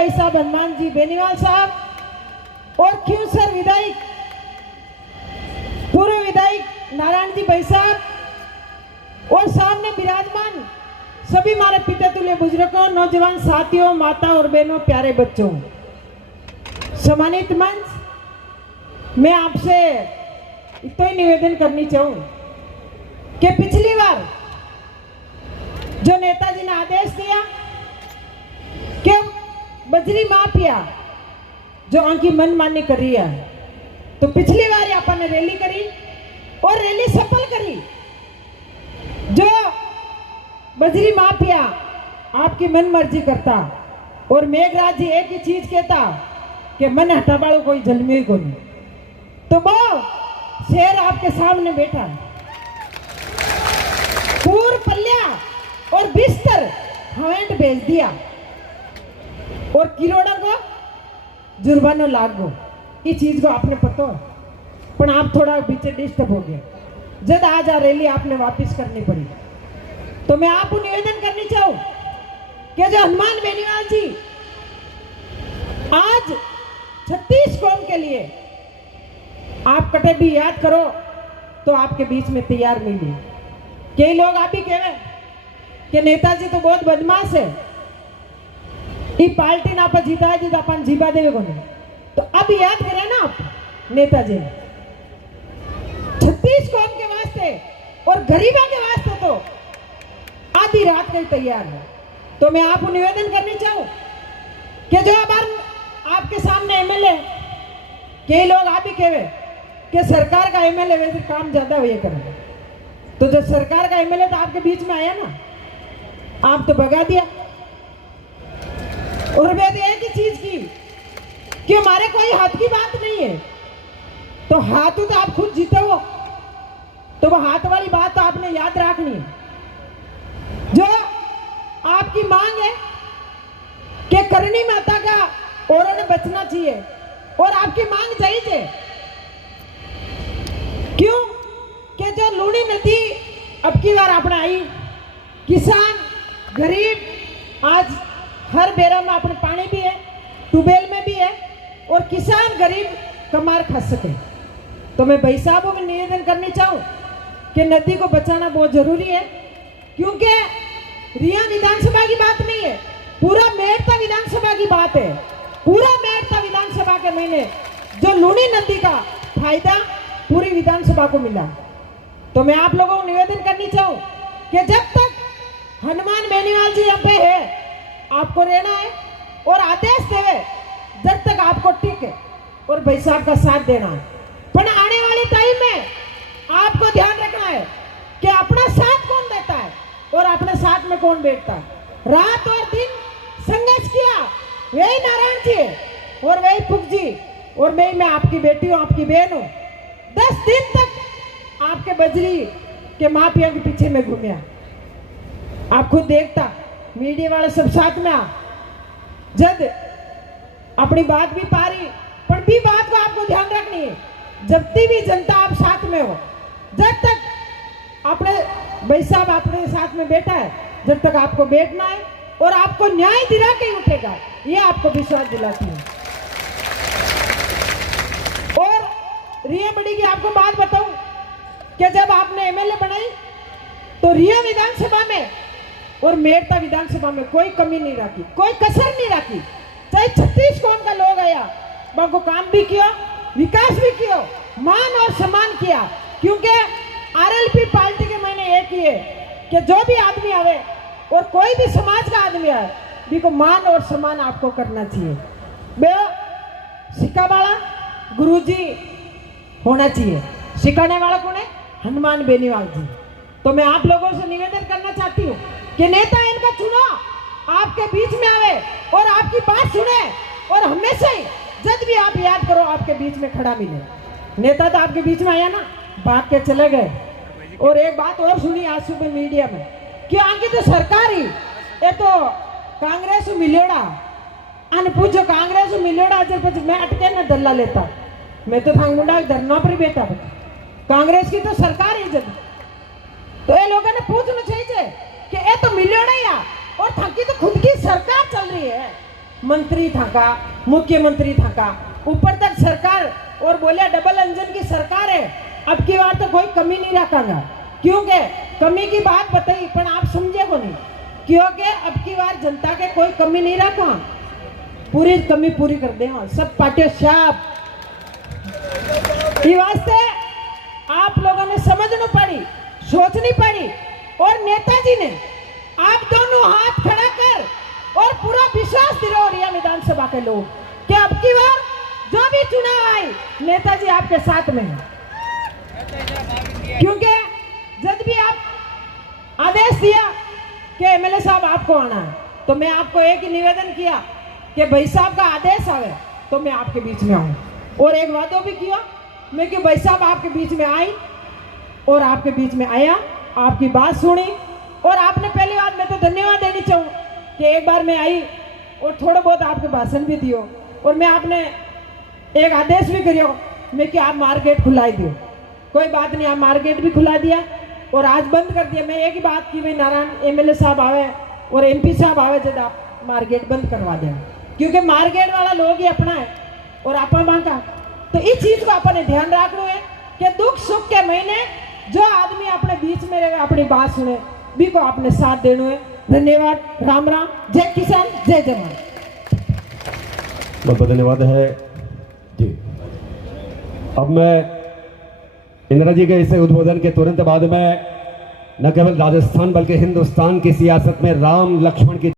भाई साहब हनुमान जी बेनीवाल साहब और खींवसर विधायक पूर्व विधायक नारायण जी भाई साहब और सामने विराजमान सभी हमारे पिता तुल्य बुजुर्गों, नौजवान साथियों, माता और बहनों, प्यारे बच्चों, सम्मानित मंच, मैं आपसे इतना ही निवेदन करनी चाहूं कि पिछली बार जो नेताजी ने आदेश दिया कि बजरी माफिया जो आंकी मनमानी कर रही है, तो पिछली बार अपन ने रैली करी और रैली सफल करी। जो बजरी माफिया आपकी मन मर्जी करता और मेघराज जी एक ही चीज कहता कि मन हटा वालों कोई जन्मे को नहीं, तो वो शेर आपके सामने बैठा है। पूर पल्लिया और बिस्तर हवेंट भेज दिया और किरोड़ा को जुर्माना लागो। इस चीज को आपने पता है, पर आप थोड़ा पीछे डिस्टर्ब हो गया जब आज आ रैली आपने वापस करनी पड़ी। तो मैं आपको निवेदन करनी चाहूं कि जो हनुमान बेनीवाल जी आज 36 कौम के लिए आप कटे भी याद करो तो आपके बीच में तैयार मिली। कई लोग आप ही कहे कि नेताजी तो बहुत बदमाश है, ये पार्टी ना पर जीता है जी अपन जीवा देवे को नहीं। तो अब याद करें ना आप नेताजी 36 कौम के वास्ते और गरीबों के वास्ते तो आधी रात का तैयार है। तो मैं आपको निवेदन करनी चाहूं कि जो अब आपके सामने एमएलए, कई लोग आप ही कहे कि सरकार का एमएलए वैसे काम ज्यादा हुए करें, तो जो सरकार का एमएलए तो आपके बीच में आया ना, आप तो भगा दिया। और वे एक ही चीज की कि हमारे कोई हाथ की बात नहीं है, तो हाथ तो आप खुद जीते हो, तो वो हाथ वाली बात तो आपने याद रखनी है। जो आपकी मांग है कि करणी माता का औरों ने बचना चाहिए और आपकी मांग चाहिए क्यों कि जो लूणी नदी अब की बार अपना आई, किसान गरीब आज हर बेरा में अपने पानी भी है, ट्यूबवेल में भी है और किसान गरीब कमार खा सके। तो मैं भाई साहबों में निवेदन करनी चाहूं कि नदी को बचाना बहुत जरूरी है, क्योंकि रिया विधानसभा की बात नहीं है, पूरा मेड़ता विधानसभा की बात है। पूरा मेड़ता विधानसभा के महीने जो लूणी नदी का फायदा पूरी विधानसभा को मिला। तो मैं आप लोगों को निवेदन करनी चाहूं कि जब तक हनुमान बेनीवाल जी यहाँ पे है आपको रहना है और आदेश देवे जब तक आपको टिक है और भाई साहब का साथ देना है। पर आने वाले टाइम में आपको ध्यान रखना है कि अपना साथ कौन देता है और अपने साथ में कौन बैठता है। रात और दिन संघर्ष किया वही नारायण जी और वही फुक जी और मैं आपकी बेटी हूँ, आपकी बहन हूँ। 10 दिन तक आपके बजरी के माफिया के पीछे में घूमिया, आप खुद देखता, मीडिया वाले सब साथ में आ जब अपनी बात भी पा रही, पर भी बात को आपको ध्यान रखनी है। जब भी जनता आप साथ में हो, जब तक अपने भाई साहब अपने साथ में बैठा है, जब तक आपको बैठना है और आपको न्याय दिला के उठेगा, ये आपको विश्वास दिलाती है। और रिया बड़ी की आपको बात बताऊं कि जब आपने एमएलए बनाई तो रिया विधानसभा में और मेड़ता विधानसभा में कोई कमी नहीं रखी, कोई कसर नहीं रखी। चाहे 36 कौन का लोग आया, वहां को काम भी किया, विकास भी किया, मान और सम्मान किया। क्योंकि आरएलपी पार्टी के मैंने एक ही है कि जो भी आदमी आवे और कोई भी समाज का आदमी आए, को मान और सम्मान आपको करना चाहिए। बे सिक्का वाला गुरुजी होना चाहिए, सिखाने वाला कौन है? हनुमान बेनीवाल जी। तो मैं आप लोगों से निवेदन करना चाहती हूँ कि नेता इनका चुनो, आपके बीच में आवे और आपकी बात सुने और हमेशा ही जब भी आप याद करो आपके बीच में खड़ा मिले। नेता तो आपके बीच में आया ना, भाग के चले गए। और एक बात और सुनी आज सुबह मीडिया में कि आगे तो सरकार ही ये तो कांग्रेस मिलेड़ा अन पूछो कांग्रेस मिलेड़ा जब मैं अटके ना दल्ला लेता, मैं तो थांग मुंडा धरना पर बैठा कांग्रेस की तो सरकार ही जब, तो ये लोगों ने पूछना चाहिए कि ये तो मिलेड़ा या और थकी तो खुद की सरकार चल रही है, मंत्री था का, मुख्यमंत्री था का, ऊपर तक सरकार, और बोलिया डबल इंजन की सरकार है, अब की बार तो कोई कमी नहीं रखेगा। क्योंकि कमी की बात बताई पर आप समझे को नहीं, क्योंकि अब की बार जनता के कोई कमी नहीं रखा, पूरी कमी पूरी कर देगा सब पार्टियों साहब। इस वास्ते आप लोगों ने समझना पड़ी, सोचनी पड़ी, और नेताजी ने आप दोनों हाथ खड़ा कर और पूरा विश्वास दिलाओ रिया विधानसभा के लोग कि अब की बार जो भी चुनाव आए नेताजी आपके साथ में है। क्योंकि जब भी आप आदेश दिया कि एमएलए साहब आपको आना है, तो मैं आपको एक ही निवेदन किया कि भाई साहब का आदेश आवे तो मैं आपके बीच में आऊं, और एक वादा भी किया मैं कि भाई साहब आपके बीच में आई, और आपके बीच में आया, आपकी बात सुनी, और आपने पहली बात मैं तो धन्यवाद देनी चाहूँ कि एक बार मैं आई और थोड़ा बहुत आपके भाषण भी दियो, और मैं आपने एक आदेश भी करियो मैं कि आप मार्केट खुलाई दियो। कोई बात नहीं, आप मार्केट भी खुला दिया और आज बंद कर दिया। मैं एक ही बात की भाई नारायण एमएलए साहब आवे और एमपी साहब आवे जब आप मार्केट बंद करवा दें, क्योंकि मार्केट वाला लोग ही अपना है और आपा मांगा। तो इस चीज को अपने ध्यान रखना है कि दुख सुख के महीने जो आदमी अपने बीच में रहे अपनी बात सुने भी को अपने साथ देना है। धन्यवाद। राम राम। जय किसान, जय जवान। बहुत बहुत धन्यवाद है जी। अब मैं इंदिरा जी के इस उद्बोधन के तुरंत बाद में न केवल राजस्थान बल्कि हिंदुस्तान की सियासत में राम लक्ष्मण की